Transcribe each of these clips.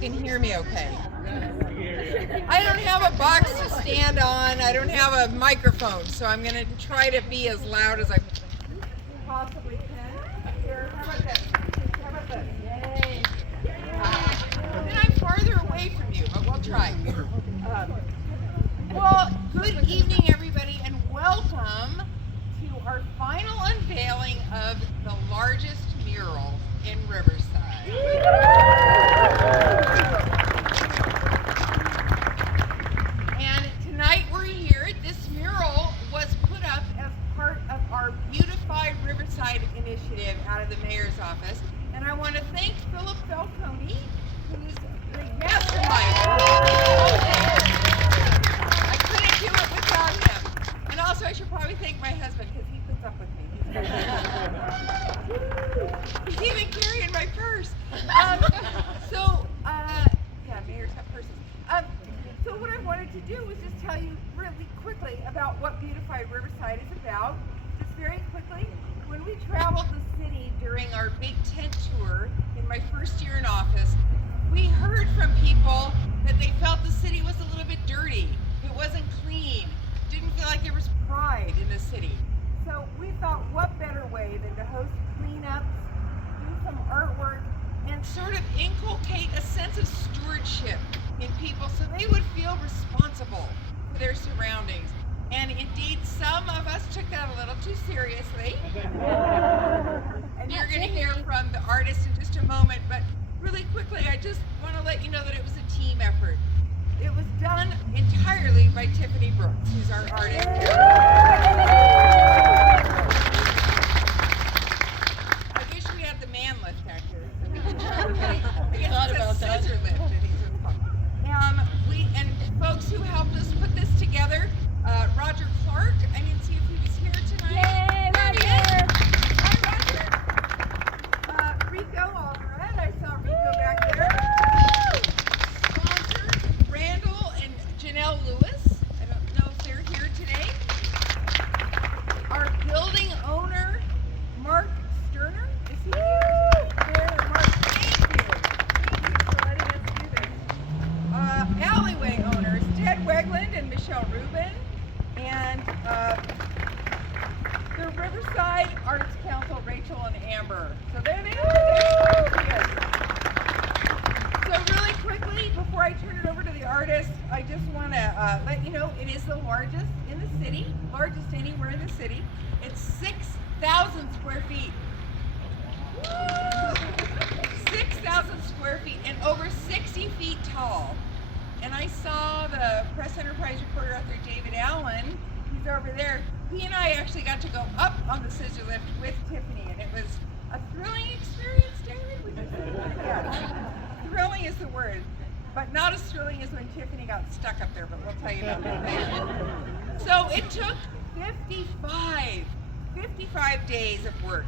can hear me okay. I don't have a box to stand on. I don't have a microphone, so I'm going to try to be as loud as I possibly can. Here, how about this? How about this? Yay. Then I'm farther away from you, but we'll try. Well, good evening, everybody, and welcome to our final unveiling of the largest mural in Riverside. And tonight we're here. This mural was put up as part of our Beautified Riverside initiative out of the mayor's office. And I want to thank Philip Falcone, who's the mastermind. I couldn't do it without him. And also I should probably thank my husband because he puts up with me. He's even carrying my purse. Yeah, mayors have purses. So what I wanted to do was just tell you really quickly about what Beautified Riverside is about. Just very quickly, when we traveled the city during our big tent tour in my first year in office, we heard from people that they felt the city was a little bit dirty. It wasn't clean. Didn't feel like there was pride in the city. So we thought, what better way than to host cleanups, do some artwork, and sort of inculcate a sense of stewardship in people so they would feel responsible for their surroundings. And indeed, some of us took that a little too seriously. And you're going to hear from the artist in just a moment, but really quickly, I just want to let you know that it was a team effort. It was done entirely by Tiffany Brooks, who's our artist. I wish we had the man lift back here. I guess it's a scissor lift. And folks who helped us put this together, Roger Clark, I didn't see if he was here tonight. Yay, Roger! Hi, Roger. Rico, all right. I saw Rico back there. Sponsors, Randall and Janelle Lewis. I don't know if they're here today. Our building owner, Mark Sterner. Is he here? There, Mark, thank you. Thank you for letting us do this. Alleyway owners, Ted Wegland and Michelle Rubin. And the Riverside Arts Council, Rachel and Amber. So there they are. So really quickly, before I turn it over to the artist, I just want to let you know it is the largest in the city, largest anywhere in the city. It's 6,000 square feet. 6,000 square feet and over 60 feet tall. And I saw the Press Enterprise reporter out there, David Allen. He's over there. He and I actually got to go up on the scissor lift with Tiffany, and it was a thrilling experience, David. Would you say that? Yeah. Thrilling is the word, but not as thrilling as when Tiffany got stuck up there, but we'll tell you about that later. So it took 55 days of work,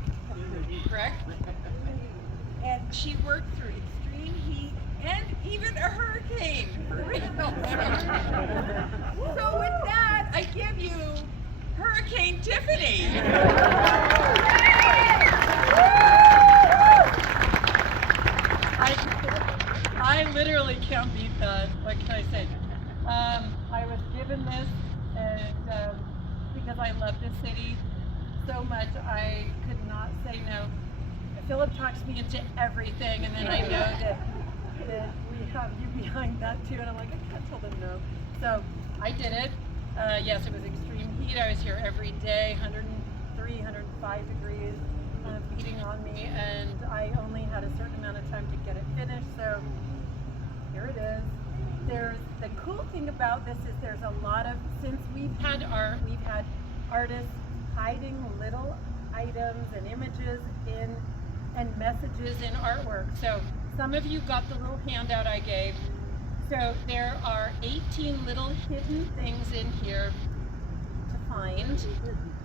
correct? And she worked through extreme heat and even a hurricane. So with that, I give you Hurricane Tiffany. I literally can't beat that. What can I say? I was given this and because I love this city so much, I could not say no. Philip talks me into everything, and then I know that we have you behind that too, and I'm like, I can't tell them no. So I did it. Yes, it was extreme heat. I was here every day, 103, 105 degrees beating on me, and I only had a certain amount of time to get it finished. So here it is. There's the cool thing about this is there's a lot of, since we've had artists hiding little items and images in and messages in artwork. So some of you got the little handout I gave. So there are 18 little hidden things in here to find.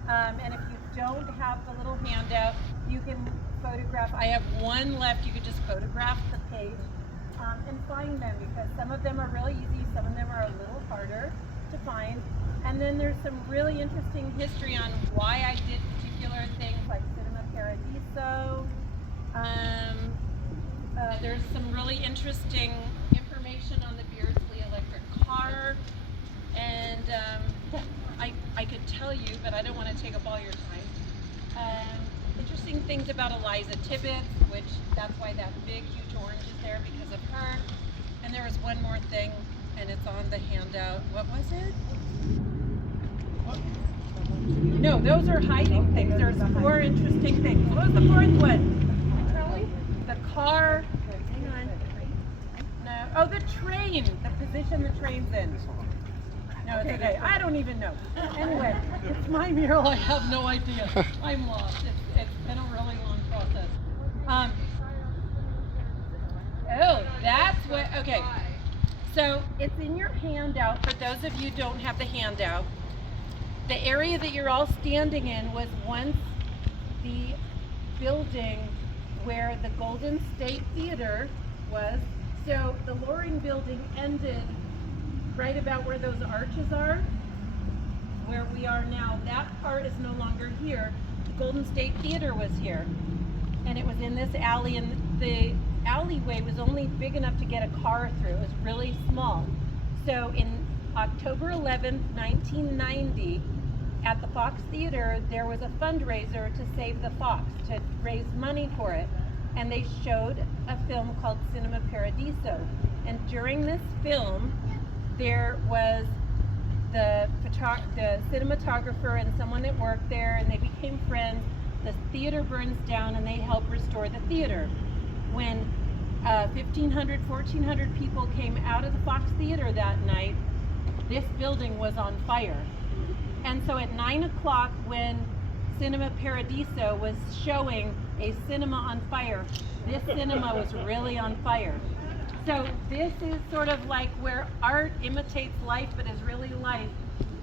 And if you don't have the little handout, you can photograph. I have one left. You could just photograph the page and find them, because some of them are really easy, some of them are a little harder to find. And then there's some really interesting history on why I did particular things like Cinema Paradiso. There's some really interesting but I don't want to take up all your time. Interesting things about Eliza Tibbetts, which that's why that big, huge orange is there, because of her. And there was one more thing, and it's on the handout. What was it? No, those are hiding things. There's 4 interesting things. What was the 4th one? The car. Hang on. No. Oh, the train. The position the train's in. No, it's okay. I don't even know. Anyway, it's my mural. I have no idea. I'm lost. It's been a really long process. Oh, that's what. Okay. So it's in your handout. For those of you who don't have the handout, the area that you're all standing in was once the building where the Golden State Theater was. So the Loring building ended right about where those arches are, where we are now. That part is no longer here. The Golden State Theater was here, and it was in this alley, and the alleyway was only big enough to get a car through. It was really small. So in October 11th, 1990, at the Fox Theater, there was a fundraiser to save the Fox, to raise money for it. And they showed a film called Cinema Paradiso. And during this film, there was the cinematographer and someone that worked there, and they became friends. The theater burns down, and they help restore the theater. When 1,500, 1,400 people came out of the Fox Theater that night, this building was on fire. And so at 9 o'clock, when Cinema Paradiso was showing a cinema on fire, this cinema was really on fire. So this is sort of like where art imitates life but is really life.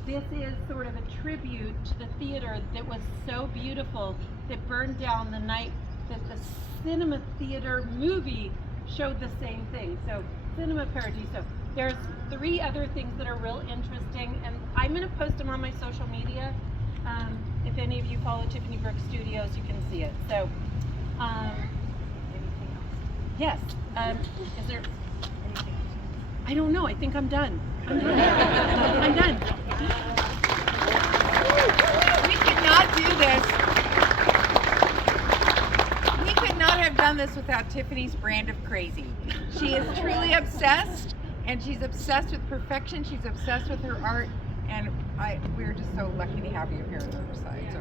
This is sort of a tribute to the theater that was so beautiful that burned down the night that the Cinema Theater movie showed the same thing. So Cinema Paradiso. There's 3 other things that are real interesting, and I'm going to post them on my social media. If any of you follow Tiffany Brooks Studios, you can see it. So, anything else? Yes. Is there anything else? I don't know. I think I'm done. I'm done. I'm done. We could not do this. We could not have done this without Tiffany's brand of crazy. She is truly obsessed, and she's obsessed with perfection. She's obsessed with her art, and we're just so lucky to have you here in Riverside. So,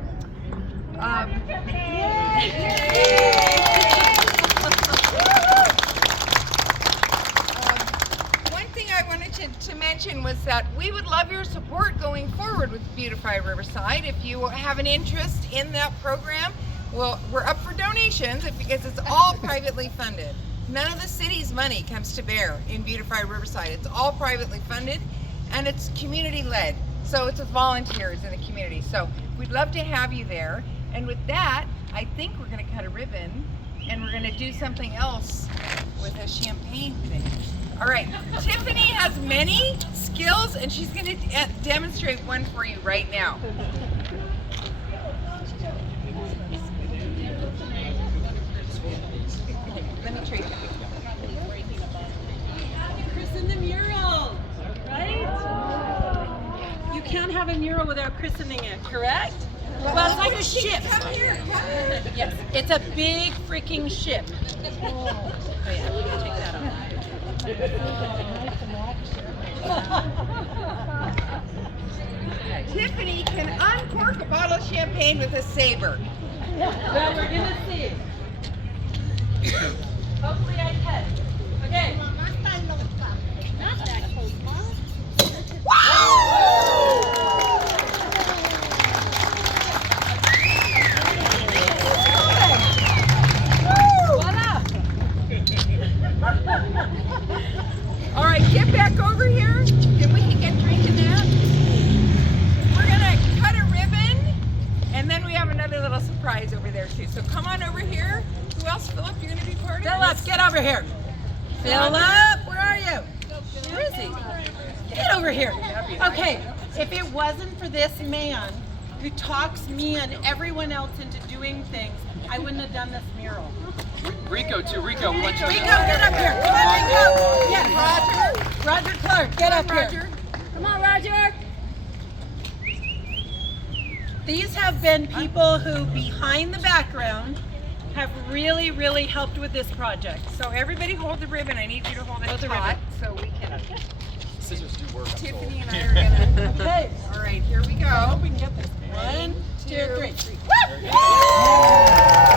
one thing I wanted to mention was that we would love your support going forward with Beautify Riverside. If you have an interest in that program, well, we're up for donations because it's all privately funded. None of the city's money comes to bear in Beautify Riverside. It's all privately funded, and it's community-led. So it's with volunteers in the community. So we'd love to have you there. And with that, I think we're going to cut a ribbon, and we're going to do something else with a champagne thing. All right, Tiffany has many skills, and she's going to demonstrate one for you right now. Let me trade that. Christen the mural, right? You can't have a mural without christening it, correct? Well, it's like a ship. Come here. Yes, it's a big freaking ship. Oh yeah, you can take that off. Tiffany can uncork a bottle of champagne with a saber. Well, we're gonna see. Hopefully I can. Okay. Not that close, Mom. All right, get back over here, and we can get drinking that. We're gonna cut a ribbon, and then we have another little surprise over there too. So come on over here. Who else? Philip, you're gonna be part of Philip, this? get over here. Philip, where are you? Where is he? Get over here. Okay, if it wasn't for this man who talks me and everyone else into doing things, I wouldn't have done this mural. Rico too. Rico, we want you. Rico, get up here. Come on, Rico. Yes, Roger. Roger Clark, get up Roger. here. Come on, Roger. These have been people who, behind the background, have really, really helped with this project. So everybody hold the ribbon. I need you to hold it Hold the taut ribbon. so we can. Scissors do work. I'm told. Tiffany and I are gonna. Okay, All right, here we I hope go. we can get this. 1, 2, 3. Woo!